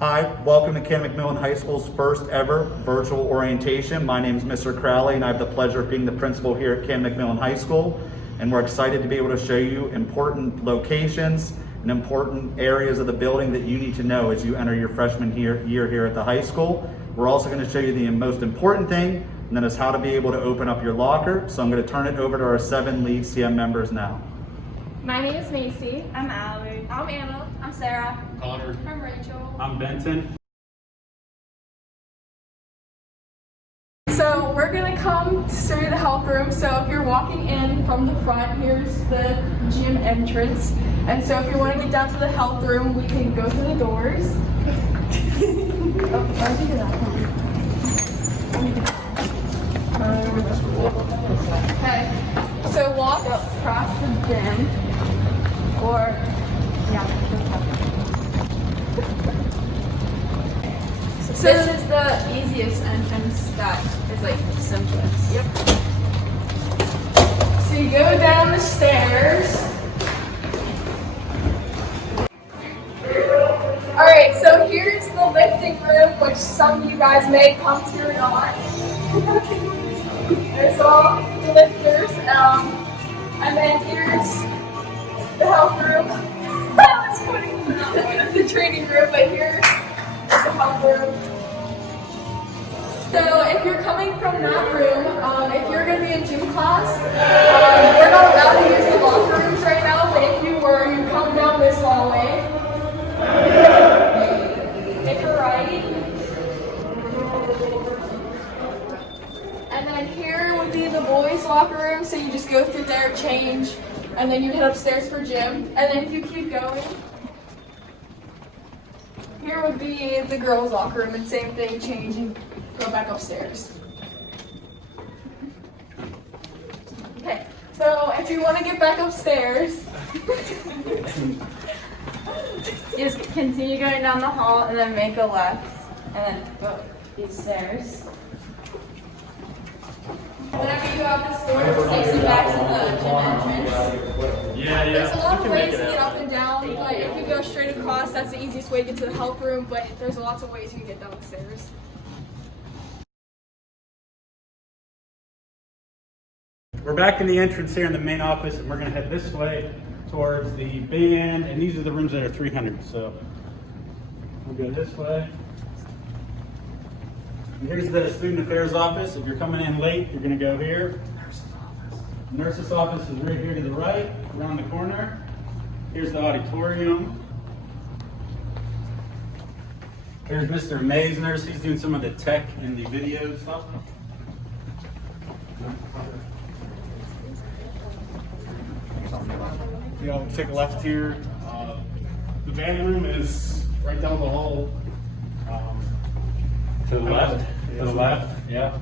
Hi, welcome to Canon-McMillan High School's first ever virtual orientation. My name is Mr. Crowley and I have the pleasure of being the principal here at Canon-McMillan High School. And we're excited to be able to show you important locations and important areas of the building that you need to know as you enter your freshman year here at the high school. We're also going to show you the most important thing, and that is how to be able to open up your locker. So I'm going to turn it over to our 7 lead CM members now. My name is Macy. I'm Allie. I'm Anna. I'm Sarah. Connor. I'm Rachel. I'm Benton. So we're gonna come through the health room. So if you're walking in from the front, here's the gym entrance. And so if you want to get down to the health room, we can go through the doors. Okay. So walk across the gym, or So this is the easiest entrance that is like the simplest. Yep. So you go down the stairs. Alright, so here's the lifting room, which some of you guys may come to or not. There's all the lifters. And then here's the health room. That's funny. It's the training room, but here's the health room. So if you're coming from that room, if you're going to be in gym class, we're not allowed to use the locker rooms right now, but if you were, you come down this hallway. Take a right. And then here would be the boys' locker room, so you just go through there, change, and then you head upstairs for gym. And then if you keep going, here would be the girls' locker room, and same thing, change and go back upstairs. Okay, so if you want to get back upstairs, You just continue going down the hall and then make a left and then go up these stairs. whenever you go out this door, it takes you back to the gym entrance. There's a lot of ways to get up and down, but if you go straight across, that's the easiest way to get to the health room, but there's lots of ways you can get down the stairs. We're back in the entrance here in the main office, and we're going to head this way towards the band, and these are the rooms that are 300. So we'll go this way. And here's the student affairs office. If you're coming in late, you're going to go here. Nurse's office is right here to the right, around the corner. Here's the auditorium. Here's Mr. Maisner. He's doing some of the tech and the video stuff. Take a left here. The band room is right down the hall. To the left. To the left. Yeah.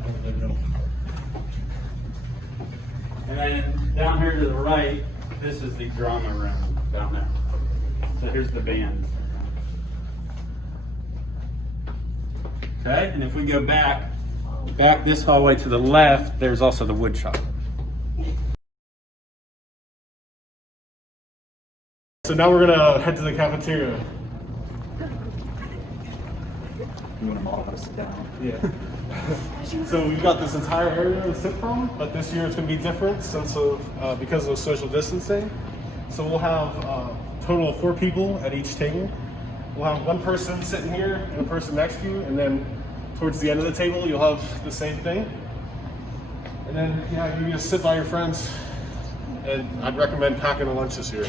And then down here to the right, this is the drama room down there. So here's the band. Okay, and if we go back this hallway to the left, there's also the wood shop. So now we're gonna head to the cafeteria. You want to model how to sit down? Yeah. So we've got this entire area to sit from, but this year it's gonna be different since because of social distancing. So we'll have a total of 4 people at each table. We'll have one person sitting here and a person next to you, and then towards the end of the table you'll have the same thing. And then you just sit by your friends. And I'd recommend packing a lunch this year.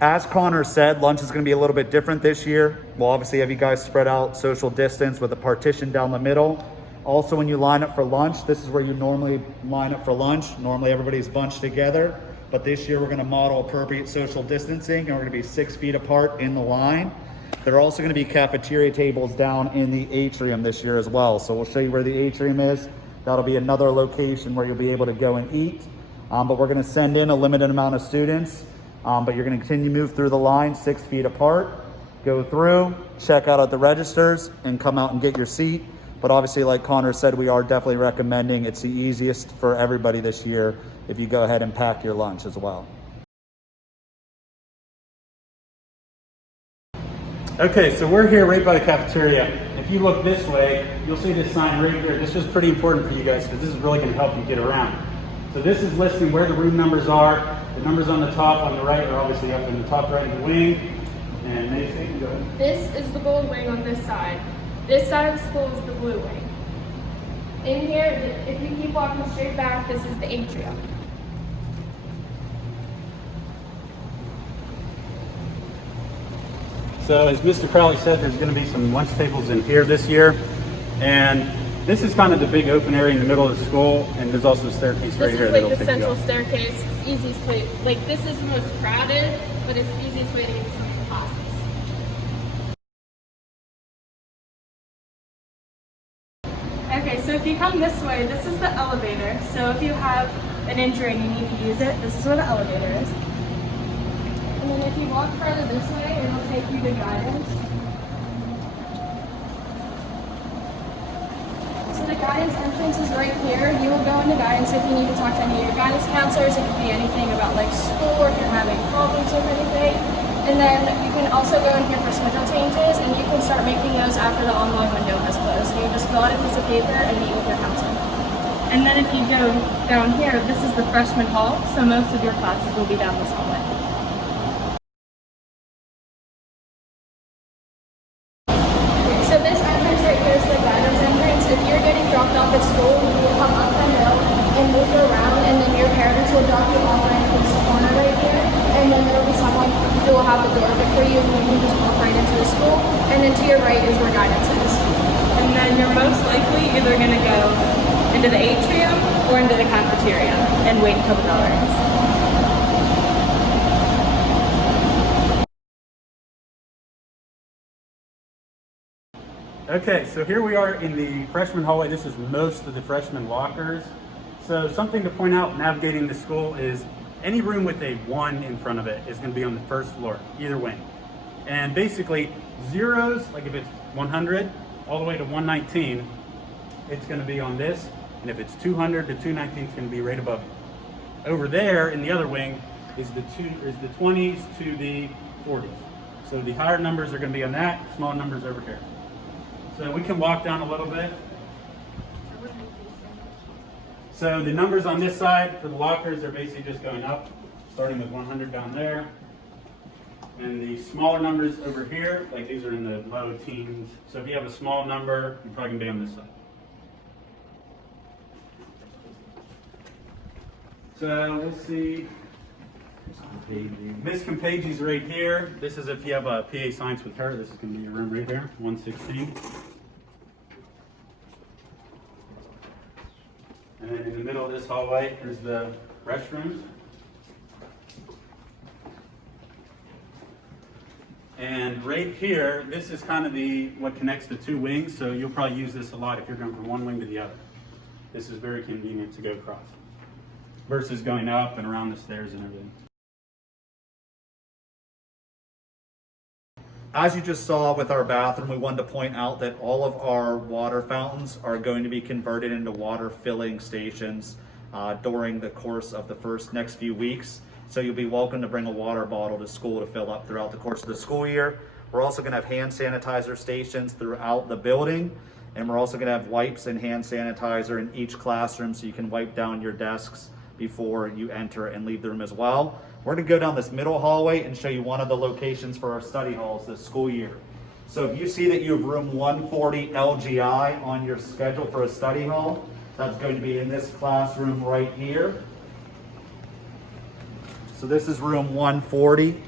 As Connor said, lunch is going to be a little bit different this year. We'll obviously have you guys spread out, social distance with a partition down the middle. Also, when you line up for lunch, this is where you normally line up for lunch. Normally everybody's bunched together, but this year we're going to model appropriate social distancing, and we're going to be 6 feet apart in the line. There are also going to be cafeteria tables down in the atrium this year as well. So we'll show you where the atrium is. That'll be another location where you'll be able to go and eat. But we're going to send in a limited amount of students. But you're going to continue to move through the line 6 feet apart, go through, check out at the registers, and come out and get your seat. But obviously, like Connor said, we are definitely recommending it's the easiest for everybody this year if you go ahead and pack your lunch as well. Okay, so we're here right by the cafeteria. If you look this way, you'll see this sign right here. This is pretty important for you guys because this is really going to help you get around. So this is listing where the room numbers are. The numbers on the top, on the right, are obviously up in the top right of the wing. And Macy, go ahead. This is the gold wing on this side. This side of the school is the blue wing. In here, if you keep walking straight back, this is the atrium. So as Mr. Crowley said, there's going to be some lunch tables in here this year. And this is kind of the big open area in the middle of the school. And there's also a staircase right here. This is like that'll the take you central up. staircase. It's the easiest place. Like this is the most crowded, but it's the easiest way to get to some of the classes. Okay, so if you come this way, this is the elevator. So if you have an injury and you need to use it, this is where the elevator is. And then if you walk further this way, it'll take you to guidance. So the guidance entrance is right here. You will go into guidance if you need to talk to any of your guidance counselors. It could be anything about like school or if you're having problems with anything. And then you can also go in here for schedule changes and you can start making those after the online window has closed. You just fill out a piece of paper and meet with your counselor. And then if you go down here, this is the freshman hall. So most of your classes will be down this hallway. So this entrance right here is the guidance entrance. If you're getting dropped off at school, you will come up the hill and move around, and then your parents will drop you off right in this corner right here. And then there will be someone who will have the door open for you, and you can just walk right into the school. And then to your right is where guidance is. And then you're most likely either going to go into the atrium or into the cafeteria and wait until the bell rings. Okay, so here we are in the freshman hallway. This is most of the freshman lockers. So something to point out navigating the school is any room with a 1 in front of it is going to be on the first floor, either wing. And basically zeros, like if it's 100 all the way to 119, it's going to be on this. And if it's 200 to 219, it's going to be right above it. Over there in the other wing is the 20s to the 40s. So the higher numbers are going to be on that, small numbers over here. So we can walk down a little bit. So the numbers on this side for the lockers are basically just going up, starting with 100 down there. And the smaller numbers over here, like these are in the low teens. So if you have a small number, you're probably going to be on this side. So let's see. Miss Campagi's right here. This is if you have a PA Science with her. This is going to be your room right here, 116. And then in the middle of this hallway, there's the restrooms. And right here, this is kind of what connects the two wings. So you'll probably use this a lot if you're going from one wing to the other. This is very convenient to go across versus going up and around the stairs and everything. As you just saw with our bathroom, we wanted to point out that all of our water fountains are going to be converted into water filling stations during the course of the next few weeks. So you'll be welcome to bring a water bottle to school to fill up throughout the course of the school year. We're also going to have hand sanitizer stations throughout the building. And we're also going to have wipes and hand sanitizer in each classroom so you can wipe down your desks before you enter and leave the room as well. We're going to go down this middle hallway and show you one of the locations for our study halls this school year. So if you see that you have room 140 LGI on your schedule for a study hall, that's going to be in this classroom right here. So this is room 140.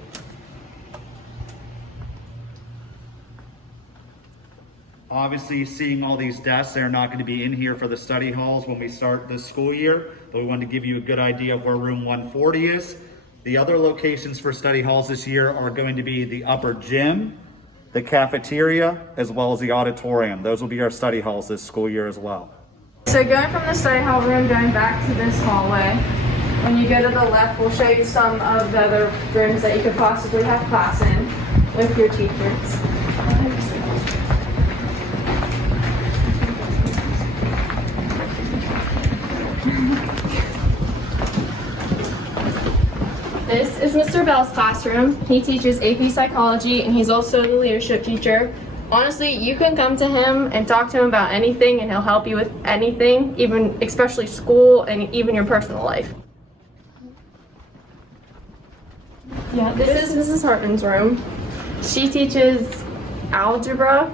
Obviously, seeing all these desks, they're not going to be in here for the study halls when we start this school year, but we wanted to give you a good idea of where room 140 is. The other locations for study halls this year are going to be the upper gym, the cafeteria, as well as the auditorium. Those will be our study halls this school year as well. So going from the study hall room, going back to this hallway, when you go to the left, we'll show you some of the other rooms that you could possibly have class in with your teachers. This is Mr. Bell's classroom. He teaches AP Psychology and he's also the leadership teacher. Honestly, you can come to him and talk to him about anything and he'll help you with anything, even especially school and even your personal life. Yeah, this is Mrs. Hartman's room. She teaches algebra.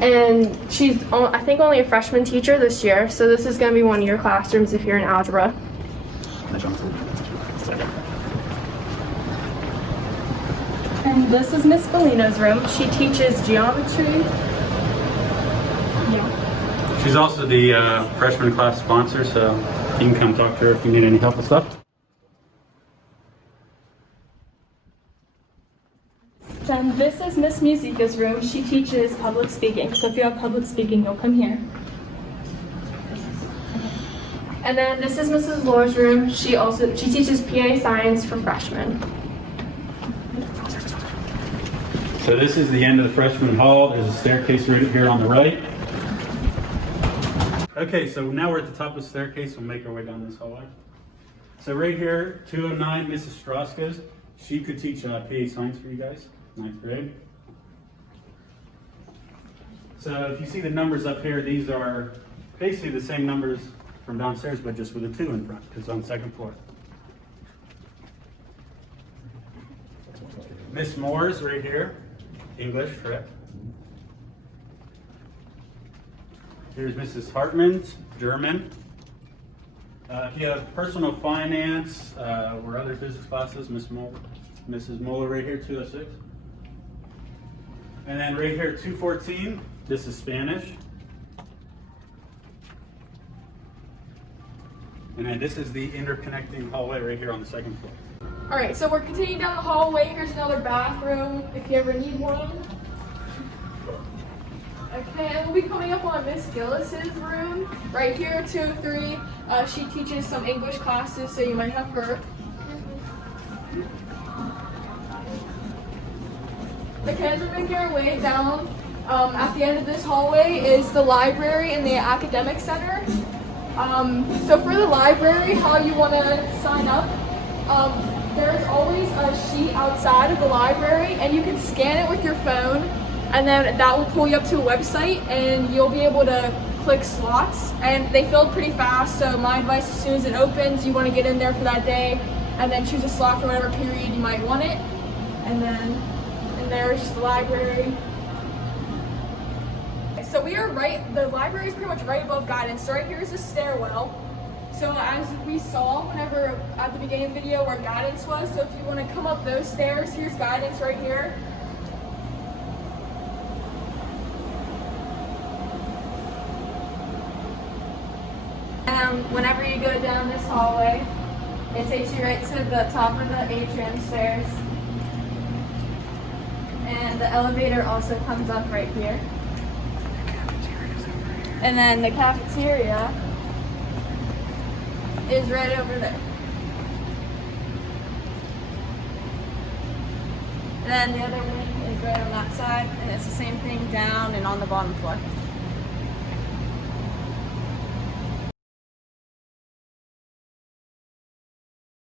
And she's, I think, only a freshman teacher this year, so this is going to be one of your classrooms if you're in algebra. And this is Miss Bellino's room. She teaches geometry. Yeah. She's also the freshman class sponsor, so you can come talk to her if you need any help with stuff. Then this is Miss Musica's room. She teaches public speaking, so if you have public speaking, you'll come here. And then this is Mrs. Lohr's room. She teaches PA science for freshmen. So this is the end of the freshman hall. There's a staircase right here on the right. Okay, so now we're at the top of the staircase. We'll make our way down this hallway. So right here, 209, Mrs. Strauska's. She could teach PA science for you guys, 9th grade. So if you see the numbers up here, these are basically the same numbers from downstairs, but just with a 2 in front, because it's on the 2nd floor. Miss Moore's right here, English, correct? Here's Mrs. Hartman's, German. If you have personal finance or other business classes, Mrs. Muller right here, 206. And then right here, 214, this is Spanish. And then this is the interconnecting hallway right here on the 2nd floor. All right, so we're continuing down the hallway. Here's another bathroom if you ever need one. Okay, and we'll be coming up on Miss Gillis's room. Right here, 203. She teaches some English classes, so you might have her. Okay, as we're making our way down, at the end of this hallway is the library and the academic center. So for the library, how you want to sign up, there's always a sheet outside of the library and you can scan it with your phone and then that will pull you up to a website and you'll be able to click slots and they fill pretty fast. So my advice, as soon as it opens, you want to get in there for that day and then choose a slot for whatever period you might want it. And then in there is just the library. So we are the library is pretty much right above guidance. So right here is the stairwell. So as we saw whenever at the beginning of the video where guidance was, so if you want to come up those stairs, here's guidance right here. And whenever you go down this hallway, it takes you right to the top of the atrium stairs. And the elevator also comes up right here. And then the cafeteria is right over there. And then the other wing is right on that side, and it's the same thing down and on the bottom floor.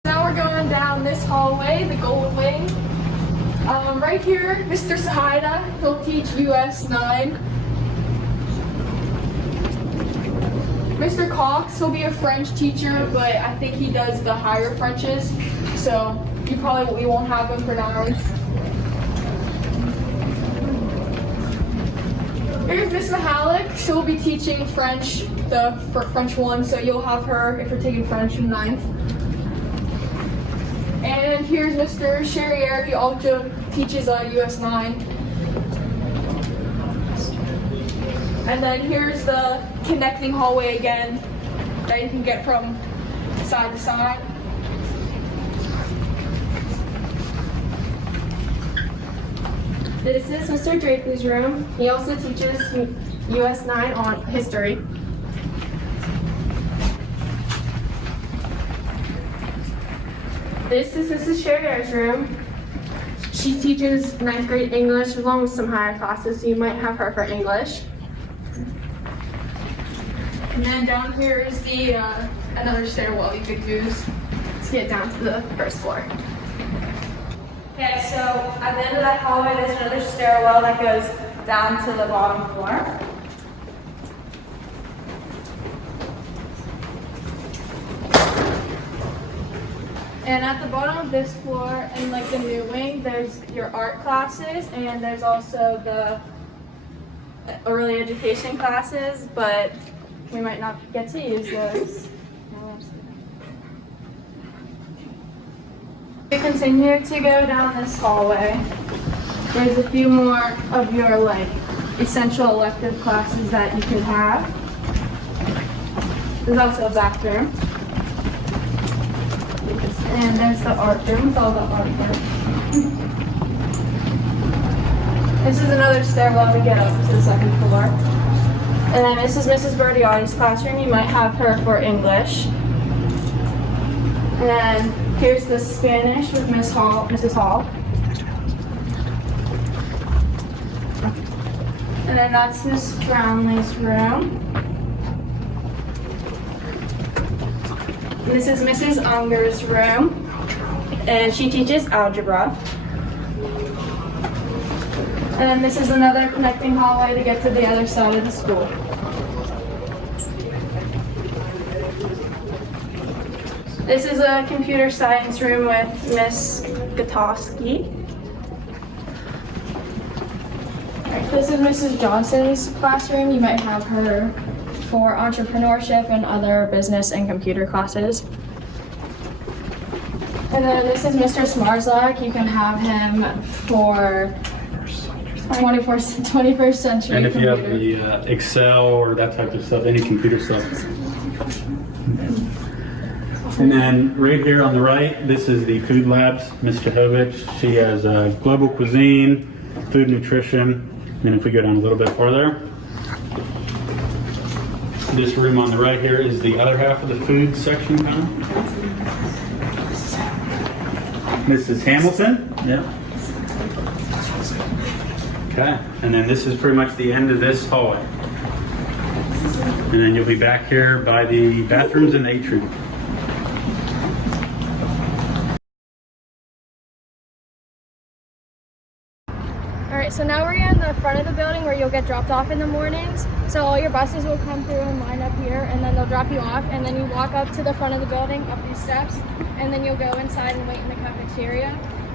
Now we're going down this hallway, the gold wing. Right here, Mr. Sahida, he'll teach US 9. Mr. Cox, he'll be a French teacher, but I think he does the higher Frenches, so we won't have him for nouns. Here's Miss Mahalik, she'll be teaching French, the French 1, so you'll have her if you're taking French in 9th. And here's Mr. Charrier, he also teaches US 9. And then here's the connecting hallway again that you can get from side to side. This is Mr. Draper's room. He also teaches US 9 on history. This is Mrs. Sherrier's room. She teaches 9th grade English along with some higher classes, so you might have her for English. And then down here is the another stairwell you could use. to get down to the first floor. Okay, so at the end of that hallway, there's another stairwell that goes down to the bottom floor. And at the bottom of this floor, in like the new wing, there's your art classes, and there's also the early education classes, but we might not get to use those. We continue to go down this hallway. There's a few more of your like essential elective classes that you could have. There's also a bathroom. And there's the art room, it's all the art work. This is another stairwell to get up to the second floor. And then this is Mrs. Bertiotti's classroom. You might have her for English. And then here's the Spanish with Mrs. Hall. And then that's Miss Brownlee's room. This is Mrs. Unger's room, and she teaches algebra. And then this is another connecting hallway to get to the other side of the school. This is a computer science room with Miss Gutowski. This is Mrs. Johnson's classroom. You might have her for entrepreneurship and other business and computer classes. And then this is Mr. Smarzak. You can have him for 21st century And if you have computer. the Excel or that type of stuff, any computer stuff. And then right here on the right, this is the food labs, Ms. Jehovich. She has global cuisine, food nutrition. And if we go down a little bit farther, this room on the right here is the other half of the food section, kind of. Mrs. Hamilton, yeah. Okay, and then this is pretty much the end of this hallway. And then you'll be back here by the bathrooms and the atrium. Alright, so now we're in the front of the building where you'll get dropped off in the mornings. So all your buses will come through and line up here, and then they'll drop you off, and then you walk up to the front of the building, up these steps, and then you'll go inside and wait in the cafeteria.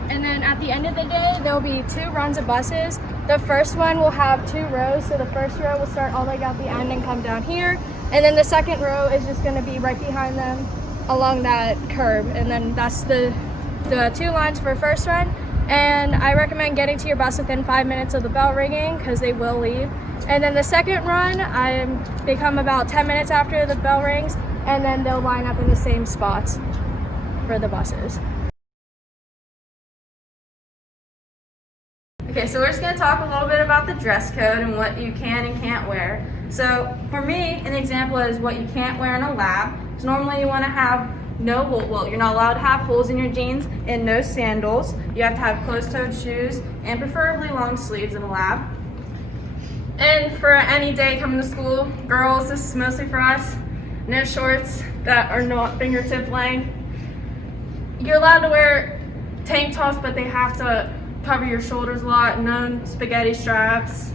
And then at the end of the day, there'll be 2 runs of buses. The first one will have 2 rows, so the first row will start all the way down the end and come down here. And then the second row is just gonna be right behind them along that curb. And then that's the 2 lines for first run. And I recommend getting to your bus within 5 minutes of the bell ringing because they will leave. And then the second run, they come about 10 minutes after the bell rings, and then they'll line up in the same spots for the buses. Okay, so we're just gonna talk a little bit about the dress code and what you can and can't wear. So for me, an example is what you can't wear in a lab. So normally you wanna have you're not allowed to have holes in your jeans and no sandals. You have to have closed-toed shoes and preferably long sleeves in a lab. And for any day coming to school, girls, this is mostly for us, no shorts that are not fingertip length. You're allowed to wear tank tops, but they have to cover your shoulders a lot, no spaghetti straps.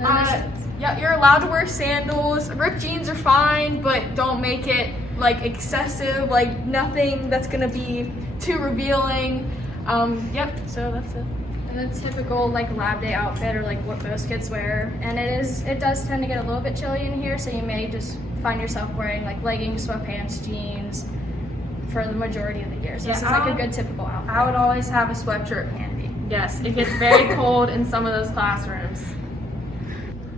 Yeah, you're allowed to wear sandals. Ripped jeans are fine, but don't make it like excessive, like nothing that's gonna be too revealing. Yep, so that's it. And a typical like lab day outfit, or like what most kids wear. And it does tend to get a little bit chilly in here, so you may just find yourself wearing like leggings, sweatpants, jeans for the majority of the year. So this is like a good typical outfit. I would always have a sweatshirt handy. Yes, it gets very cold in some of those classrooms.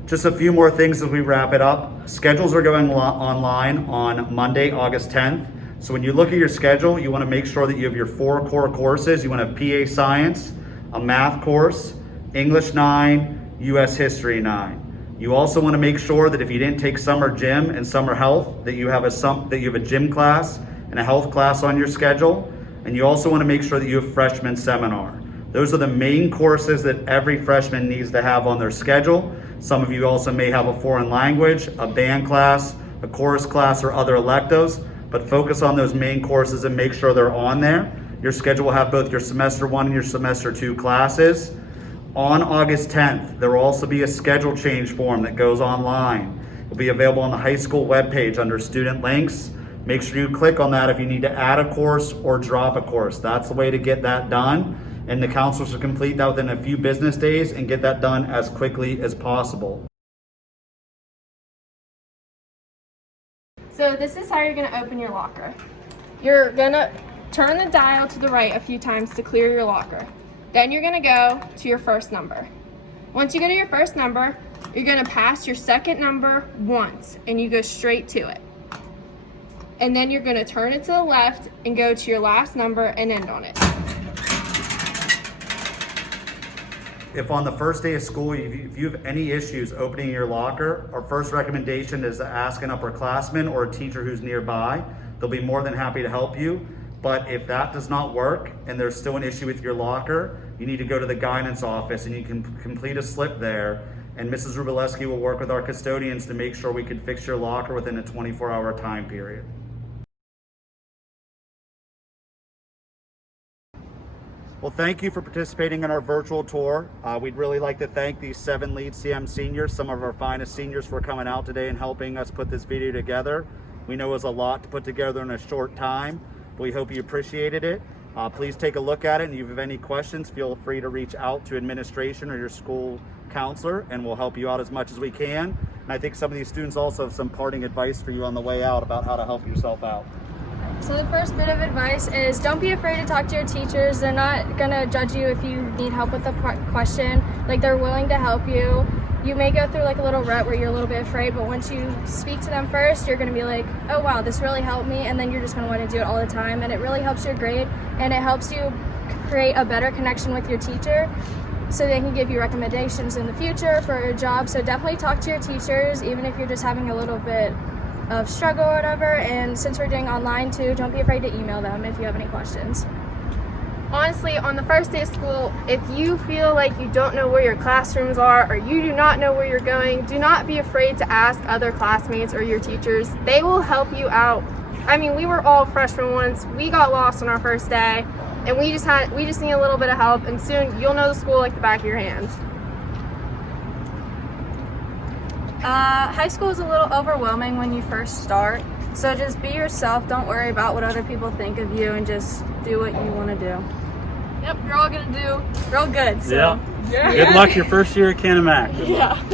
Just a few more things as we wrap it up. Schedules are going online on Monday, August 10th. So when you look at your schedule, you want to make sure that you have your 4 core courses. You want to have PA Science, a math course, English 9, US History 9. You also want to make sure that if you didn't take summer gym and summer health, that you have a gym class and a health class on your schedule. And you also want to make sure that you have freshman seminar. Those are the main courses that every freshman needs to have on their schedule. Some of you also may have a foreign language, a band class, a chorus class, or other electives, but focus on those main courses and make sure they're on there. Your schedule will have both your semester 1 and your semester 2 classes. On August 10th, there will also be a schedule change form that goes online. It'll be available on the high school webpage under student links. Make sure you click on that if you need to add a course or drop a course. That's the way to get that done. And the counselors will complete that within a few business days and get that done as quickly as possible. So this is how you're gonna open your locker. You're gonna turn the dial to the right a few times to clear your locker. Then you're gonna go to your first number. Once you go to your first number, you're gonna pass your second number once and you go straight to it. And then you're gonna turn it to the left and go to your last number and end on it. If on the first day of school, if you have any issues opening your locker, our first recommendation is to ask an upperclassman or a teacher who's nearby. They'll be more than happy to help you. But if that does not work and there's still an issue with your locker, you need to go to the guidance office and you can complete a slip there. And Mrs. Rubileski will work with our custodians to make sure we can fix your locker within a 24-hour time period. Well, thank you for participating in our virtual tour. We'd really like to thank these 7 lead CM seniors, some of our finest seniors, for coming out today and helping us put this video together. We know it was a lot to put together in a short time, but we hope you appreciated it. Please take a look at it, and if you have any questions, feel free to reach out to administration or your school counselor, and we'll help you out as much as we can. And I think some of these students also have some parting advice for you on the way out about how to help yourself out. So the first bit of advice is don't be afraid to talk to your teachers. They're not gonna judge you if you need help with a question. Like, they're willing to help you. You may go through like a little rut where you're a little bit afraid, but once you speak to them first, you're gonna be like, oh wow, this really helped me, and then you're just gonna want to do it all the time, and it really helps your grade, and it helps you create a better connection with your teacher so they can give you recommendations in the future for a job. So definitely talk to your teachers, even if you're just having a little bit of struggle or whatever. And since we're doing online too, don't be afraid to email them if you have any questions. Honestly, on the first day of school, if you feel like you don't know where your classrooms are or you do not know where you're going, do not be afraid to ask other classmates or your teachers. They will help you out. I mean, we were all freshmen once. We got lost on our first day, and we just need a little bit of help, and soon you'll know the school like the back of your hand. High school is a little overwhelming when you first start, so just be yourself. Don't worry about what other people think of you, and just do what you want to do. Yep, you're all gonna do real good. So. Yeah. Good luck your first year at Canon-Mac. Yeah.